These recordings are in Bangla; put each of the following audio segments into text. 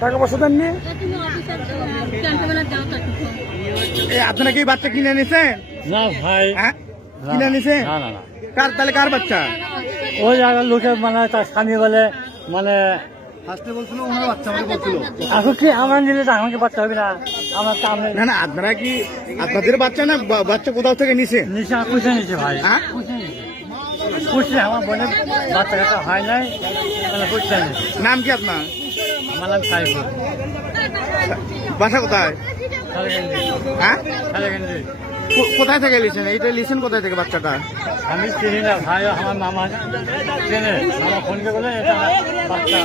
টাকা পয়সা দেননি? এ, আপনারা কি বাচ্চা কিনে নিছেন না ভাই। হ্যাঁ? কিনে নিছেন না না না। কার তাহলে কার বাচ্চা? ওই জায়গার লোকে মানে তার স্বামী বলে মানে আপনারা কি আপনাদের বাচ্চা না বাচ্চা কোথাও থেকে নিছেন নিচে নিচ্ছে ভাই। হ্যাঁ? পুষে আমার বোনের বাচ্চা কাচ্চা হয় নাই পুষতে নাম কি আপনার? আমার নাম সাইফুল। বাসা কোথায়? হ্যাঁ? কোথায় থেকে লিছেন? এইটা লিছেন কোথায় থেকে বাচ্চাটা? আমি চিনি না ভাই আমার মামা চেনে। আমার ফোনকে বলে এটা বাচ্চা।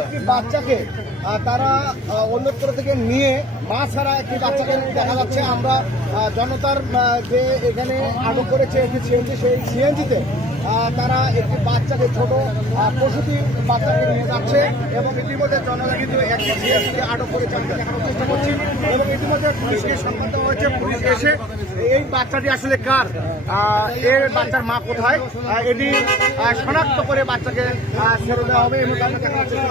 একটি বাচ্চাকে তারা অন্যত্র থেকে নিয়ে মা ছাড়া একটি বাচ্চাকে দেখা যাচ্ছে আমরা জনতার যে এখানে আটক করেছে একটি সিএনজি সেই সিএনজিতে তারা একটি বাচ্চাকে ছোট প্রসূতি বাচ্চাকে নিয়ে যাচ্ছে এবং ইতিমধ্যে জনতা কিন্তু একটি সিএনজিকে আটক দেখানোর চেষ্টা করছি এবং ইতিমধ্যে পুলিশকে সংবাদ দেওয়া হয়েছে। পুলিশ এসে এই বাচ্চাটি আসলে কার? এর বাচ্চার মা কোথায়? এটি শনাক্ত করে বাচ্চাকে ছেড়ে দেওয়া হবে। আমরা দেখানোর চেষ্টা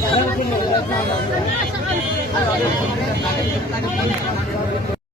やばいやばいやばいやばいやばい